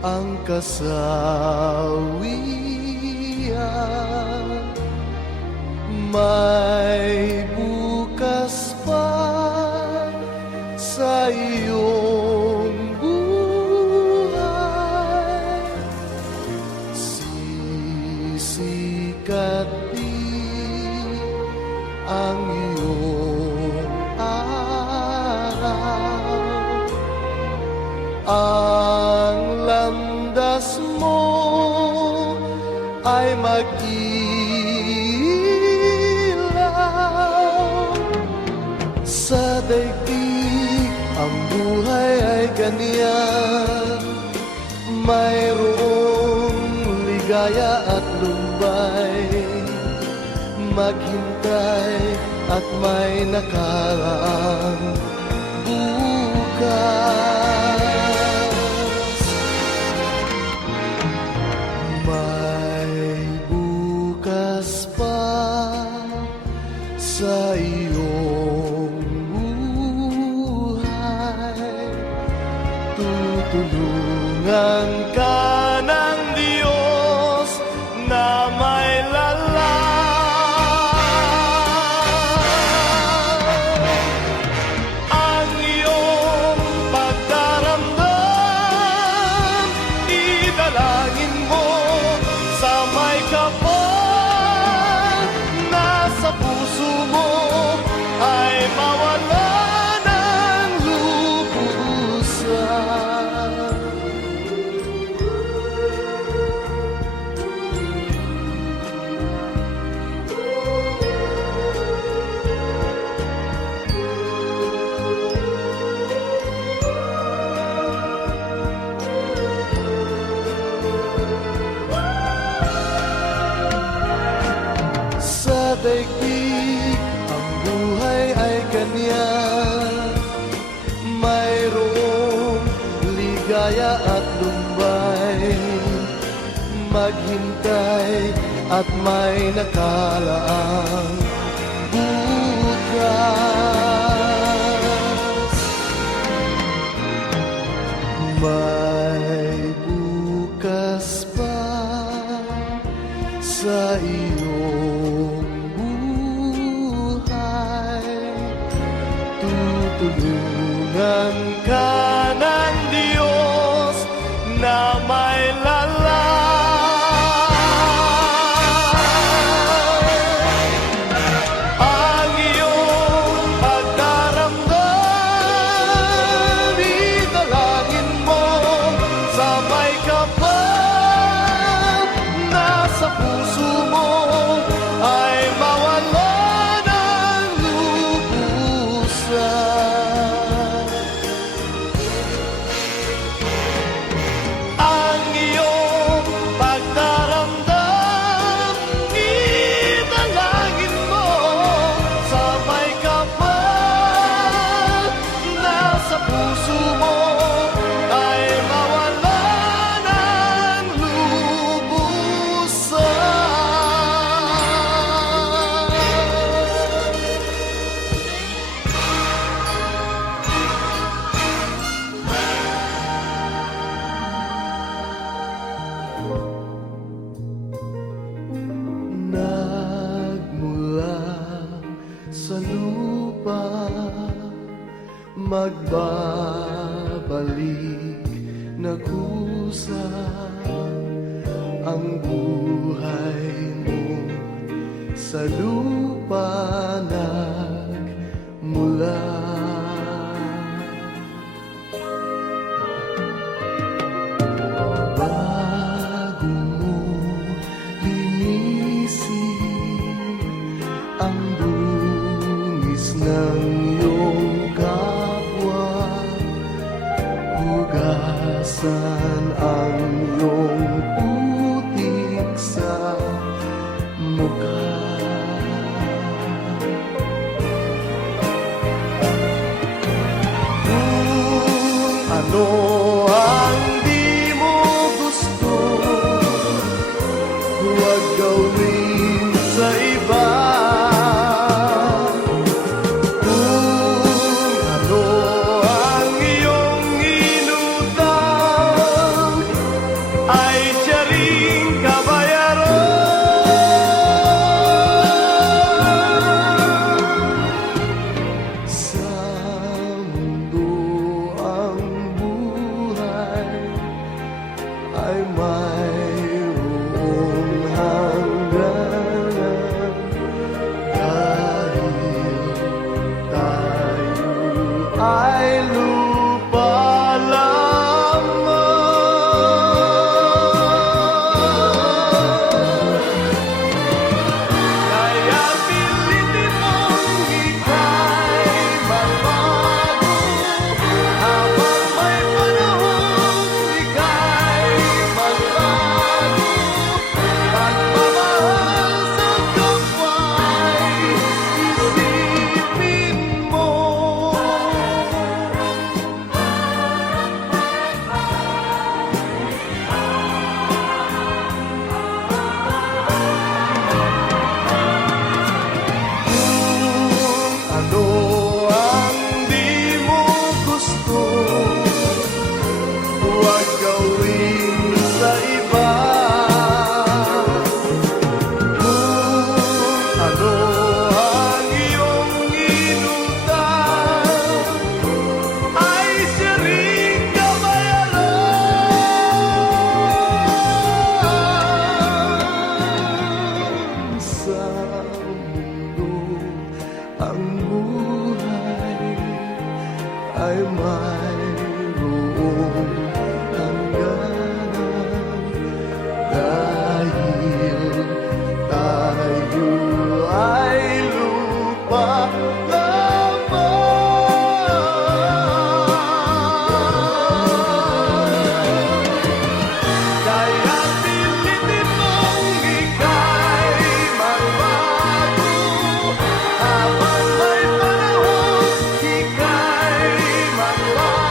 ang kasawian. May bukas pa sa iyong buhay, sisikat din ang iyong araw. Ang landas mo ay mag-ilaw. Sa daigdig ang buhay ay ganyan, mayroong ligaya at lumbay. Maghintay at may nakaraang bukas. May bukas pa sa iyong buhay. Tutulungan ka ng Diyos na may daigdig ang buhay ay ganyan, mayroong ligaya at lumbay. Maghintay at may nakalaang bukas. May bukas pa sa iyong tulungan ka ng Diyos na may ang iyong pagdaramdam. Idalangin mo sa may kapal na sa puso mo ay mawala. Sa lupa magbabalik na kusa ang buhay mo. Sa lupa nagmula. Bago mo linisin ang ng iyong kapwa, hugasan ang iyong putik sa mukha. ay mayroong hangganan dahil tayo ay lupa lamang. Kaya pilitin mong ika'y magbago habang may panahon, ika'y magbago.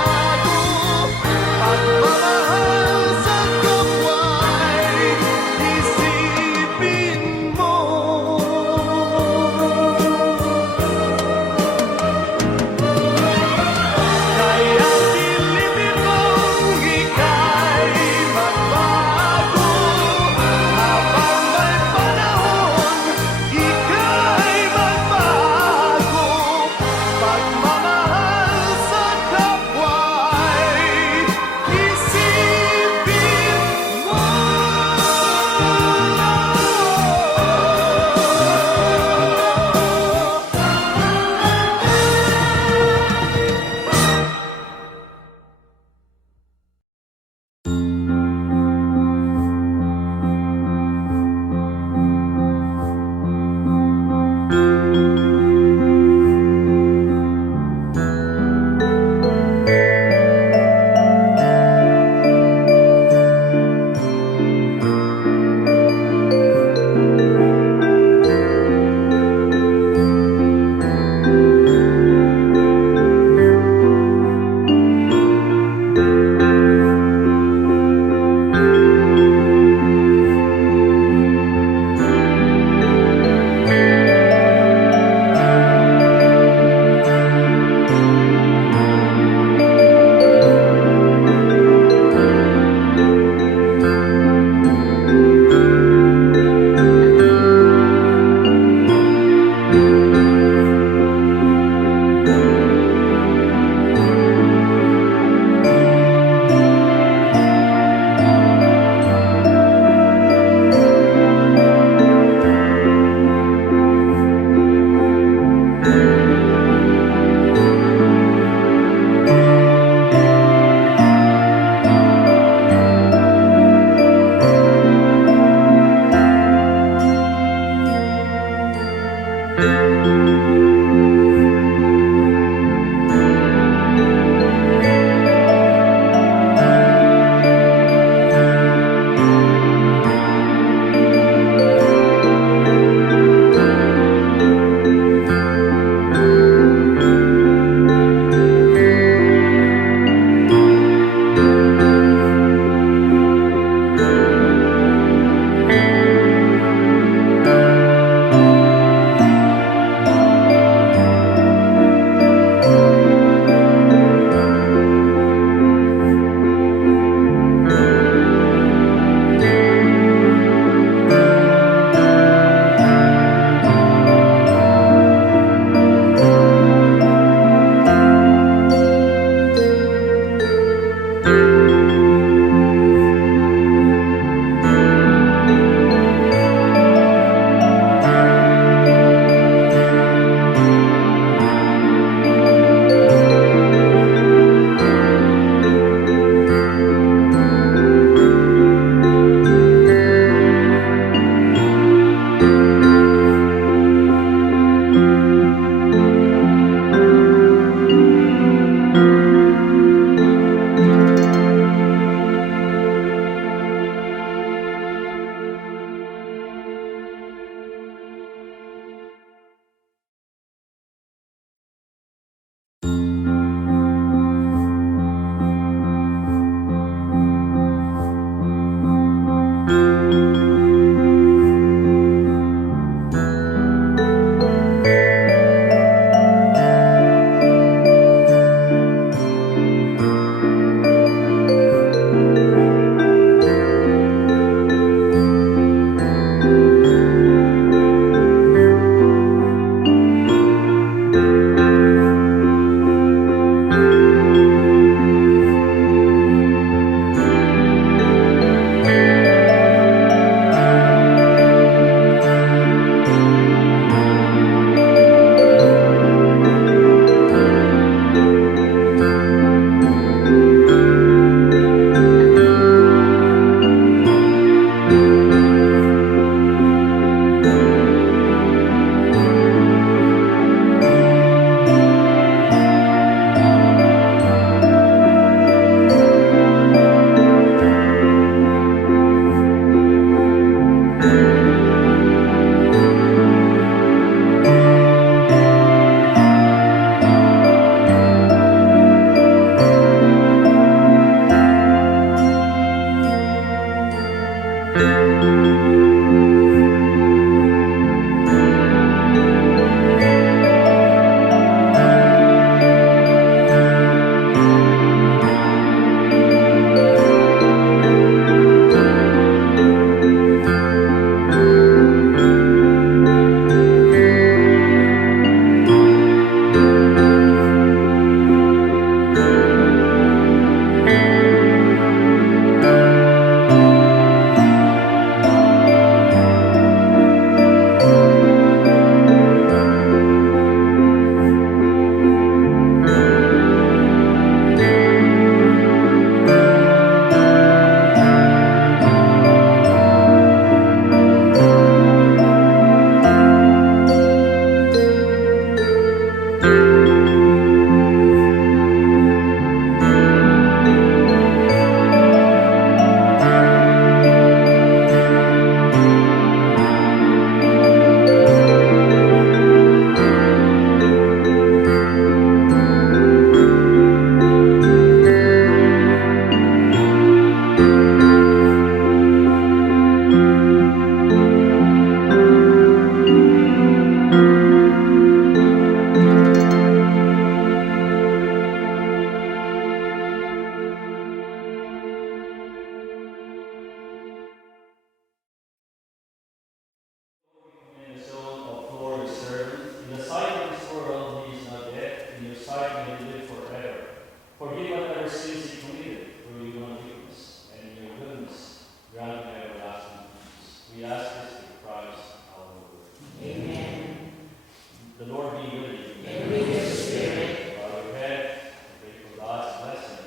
Lord be with you. And with your spirit. Bow your head and pray for God's blessing.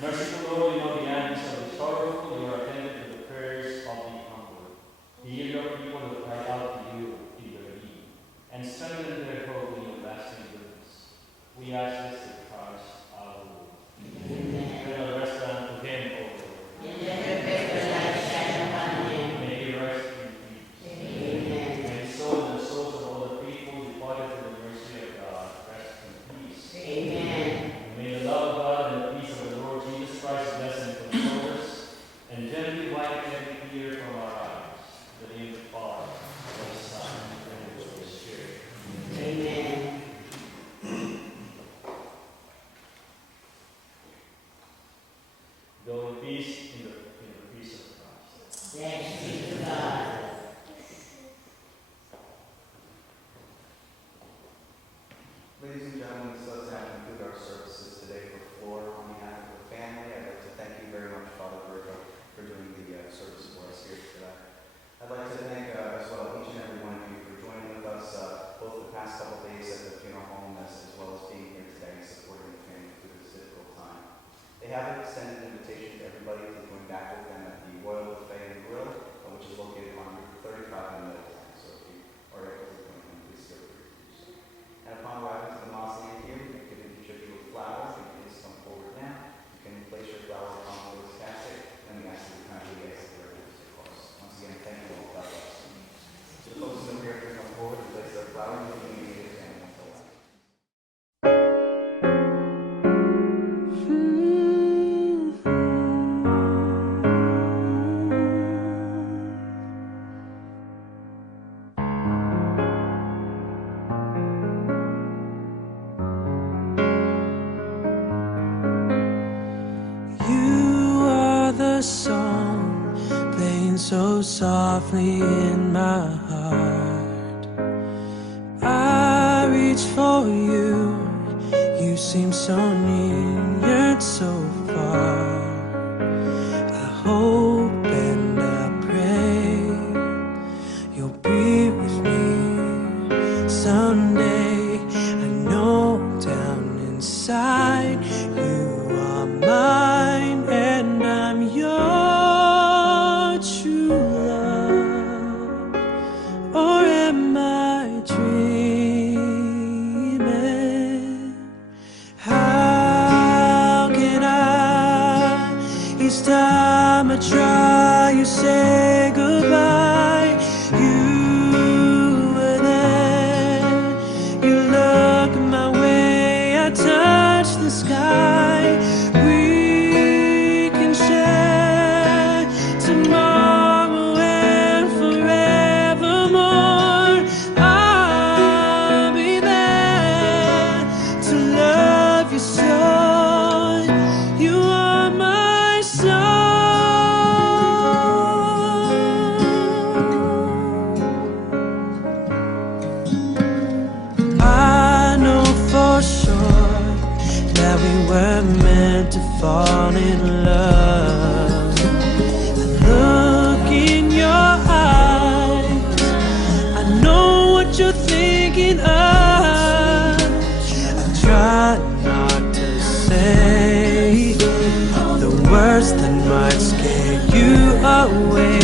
Merciful Lord, you know the anguish of the sorrowful. You are attentive to the prayers of the humble. Hear your people who cry out to you in their need, and strengthen their hope in your lasting goodness. We ask this in Christ our Lord. Amen. Let us rest unto him, O Lord. And let your faithful light shine upon him. May he rest in peace. Amen. May his soul and the souls of all the people departed to the mercy of God rest in peace. Amen. And may the love of God and the peace of the Lord Jesus Christ bless and console us, and gently wipe every tear from our eyes. In the name of the Father, and the Son, and the Holy Spirit. Amen. Go in peace in the peace of Christ. Thanks be to God. Ladies and gentlemen, this does now conclude our services today for Floor. On behalf of the family, I'd like to thank you very much, Father Virgil, for doing the service for us here today. I'd like to thank as well each and every one of you for joining with us both the past couple days at the funeral home as well as being here today and supporting the family through this difficult time. They have extended an invitation to everybody to join back with them at the Royal Buffet and Grill, which is located on Route 35 in Middletown. So if you are able to join them, please feel free to do so. And upon arriving to the mausoleum here, you can each of you with flowers. You can please come forward now. You can place your flowers upon the casket, and we ask that you kindly exit your course. Once again, thank you all. God bless you. To the folks in the rear can come forward and place their flowers in the immediate family until last. You are the song playing so softly in my heart. I reach for you, you seem so near, yet so far. I hope and I pray you'll be with me someday. I know down inside you are mine, and I'm your true love. Or am I dreaming? How can I, each time I try, you say goodbye. You were there, you look my way, I touch the sky. We can share tomorrow and forevermore. I'll be there to love you so. You are my soul. I know for sure that we were meant to fall in love. I look in your eyes, I know what you're thinking of. I try not to say the words that might scare you away.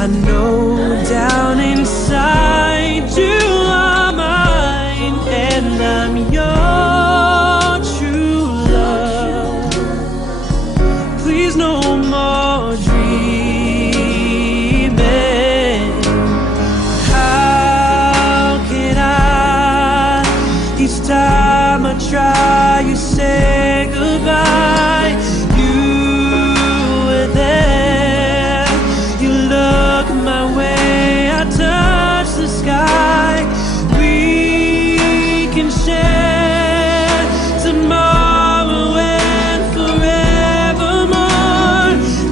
I know down inside you are mine, and I'm your true love. Please no more dreaming. How can I, each time I try, you say goodbye. You were there, you look my way, I touch the sky. We can share tomorrow and forevermore.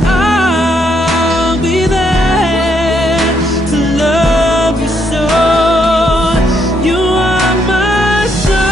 I'll be there to love you so. You are my sun.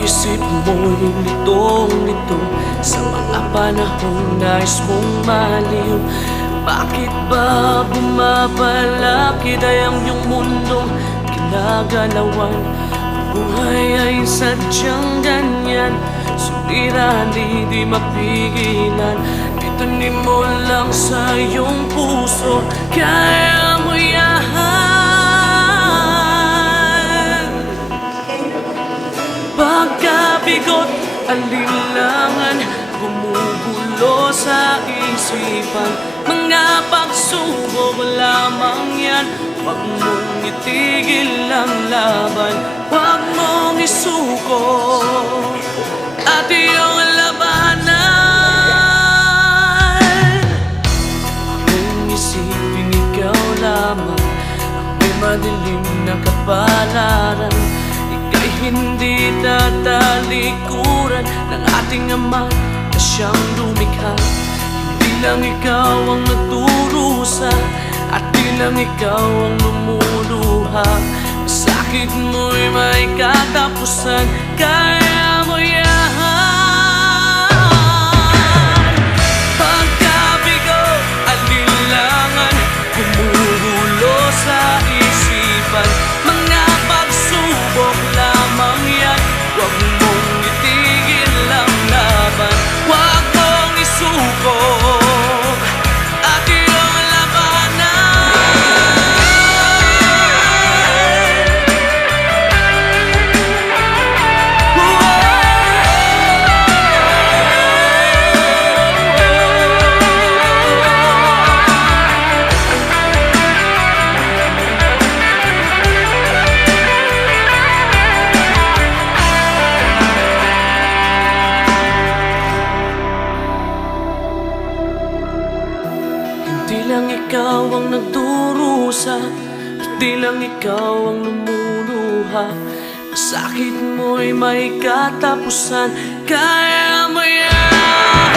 Isip mo'y litong-lito sa mga panahong nais mong maliw. Bakit ba bumabalik ay ang iyong mundong kinagalawan? Ang buhay ay sadyang ganyan, suliranin di mapigilan. Itanim mo lang sa iyong puso, kaya mo yan. Pagkabigot, alinlangan, gumugulo sa isipan. Mga pagsubok lamang yan, huwag mong itigil ang laban. Huwag mong isuko at iyong labanan. Kung isipin ikaw lamang ang may madilim na kapalaran, hindi tatalikuran ng ating Ama na siyang lumikha. Hindi lang ikaw ang nagdurusa at di lang ikaw ang lumuluha. Masakit mo'y may katapusan, kaya mo yan. Pagkabigo, alinlangan, gumugulo sa isipan. Mga pagsubok lamang yan, huwag mong itigil ang laban. Huwag mong isuko at iyong labanan. Huwag ikaw ang nagdurusa at di lang ikaw ang lumuluha. Ang sakit mo'y may katapusan, kaya mo yan.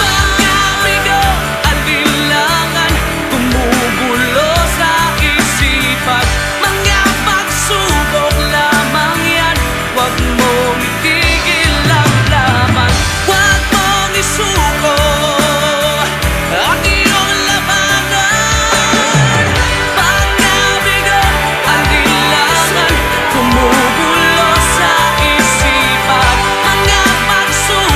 Pagkabigo, alinlangan, gumugulo sa isipan. Mga pagsubok lamang yan, huwag mong itigil ang laban. Huwag mong isuko ang iyong labanan. Pagkabigo, alinlangan, gumugulo sa isipan. Mga pagsubok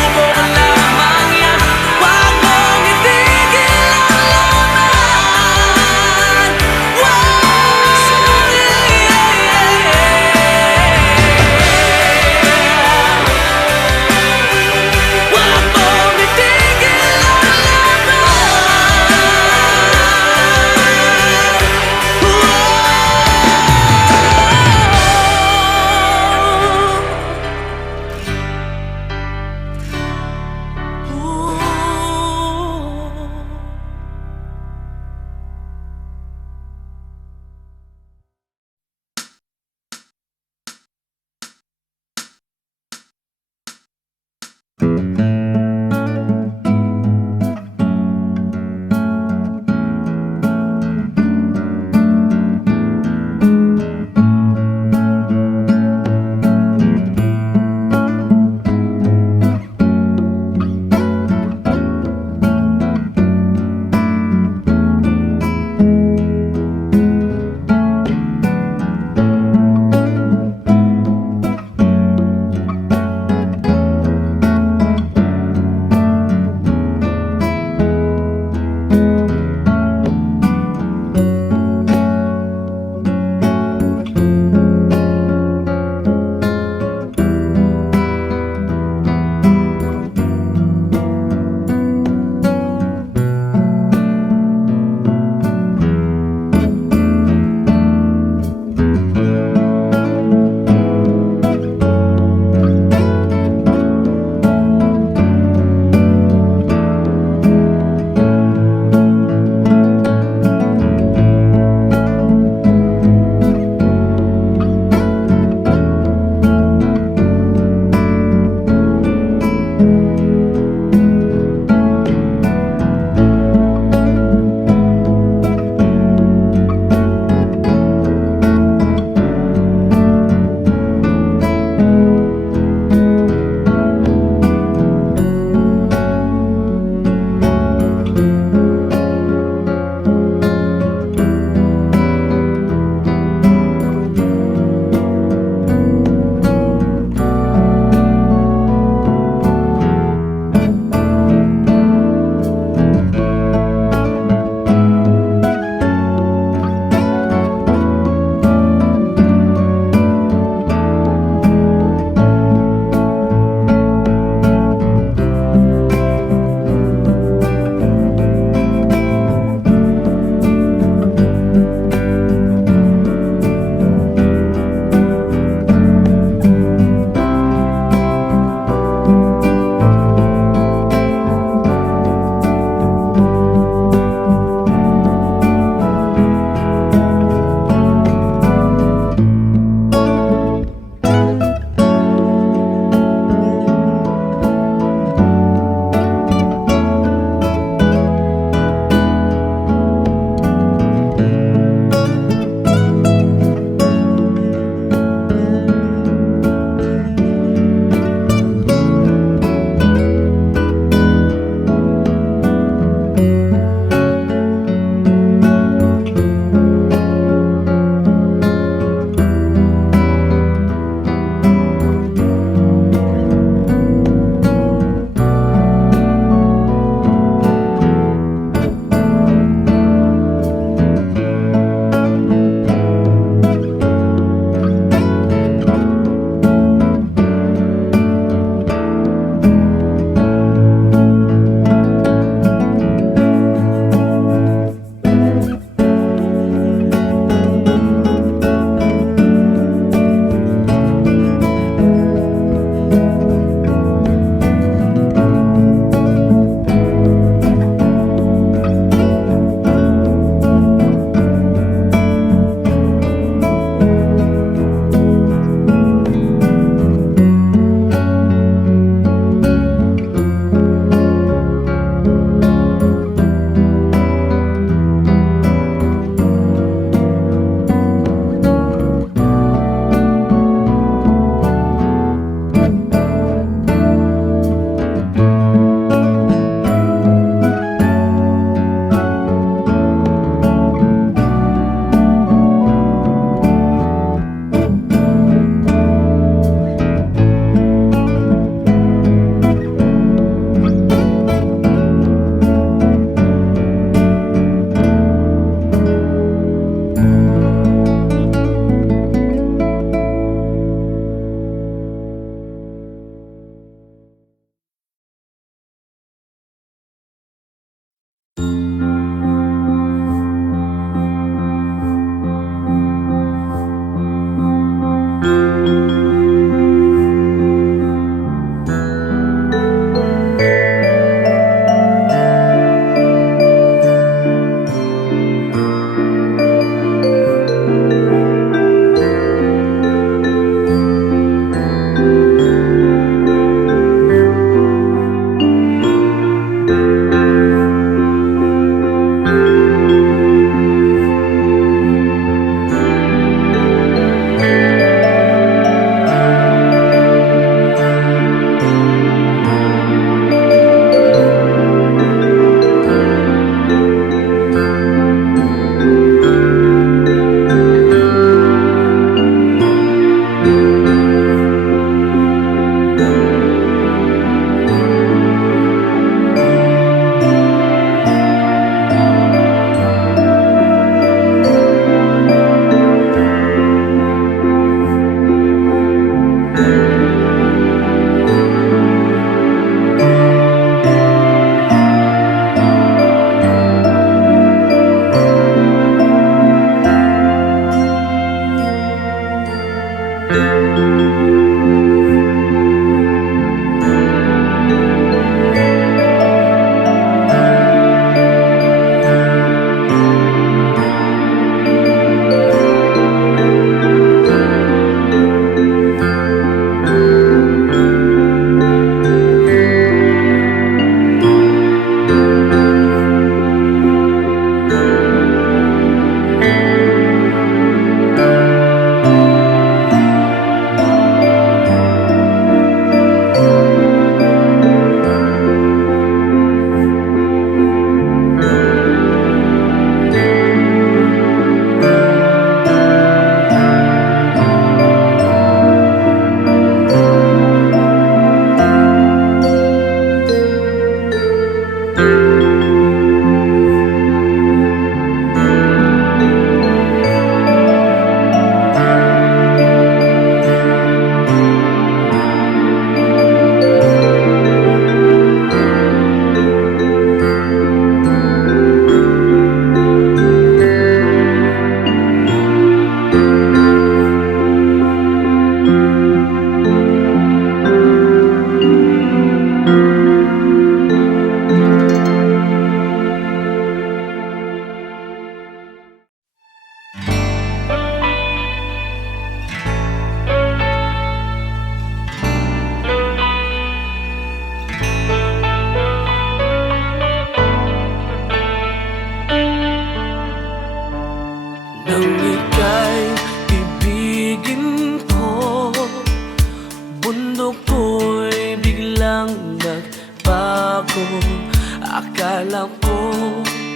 Akala ko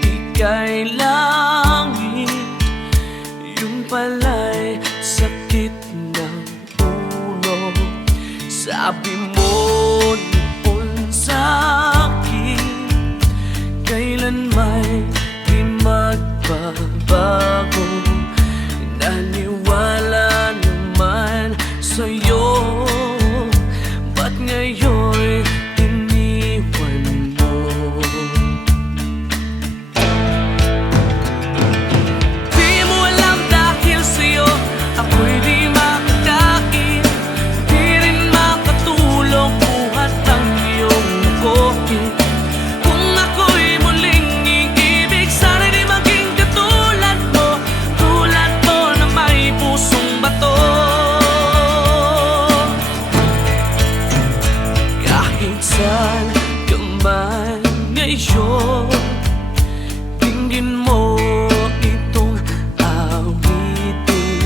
ika'y langit, yun pala'y sakit ng ulo. Sabi mo noon sa'kin, kailan may di magbabago. Naniwala naman sa'yo, ba't ngayon iniwan mo? Di mo alam dahil sa'yo ako'y di makakain, di rin makatulog buhat ang iyong nakokin. Kung ako'y muling iibig, sana'y di maging katulad mo, tulad mo na may pusong bato. Kahit saan ka man ngayon, tingin mo itong awitin,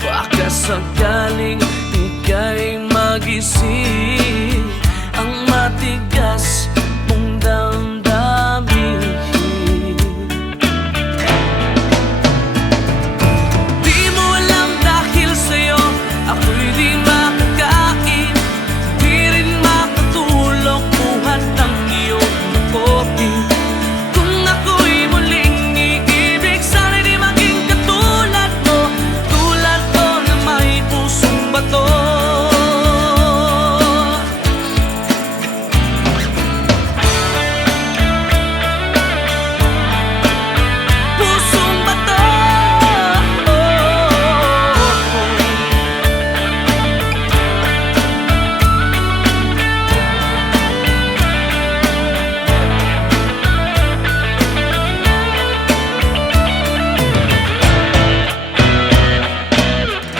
baka sakaling ika'y magising ang matigas mong damdamin. Di mo alam dahil sa'yo ako'y di makakain, di rin makatulog buhat ang iyong nakokin. Kung ako'y muling iibig, sana'y di maging katulad mo, tulad mo na may pusong bato. Pusong bato.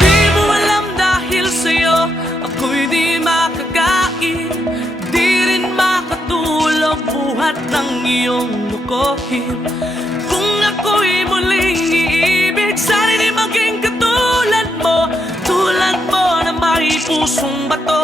Di mo alam dahil sa'yo ako'y di makakain, di rin makatulog buhat ng iyong lukohin. Kung ako'y muling iibig, sana'y di maging katulad mo, tulad mo na may pusong bato.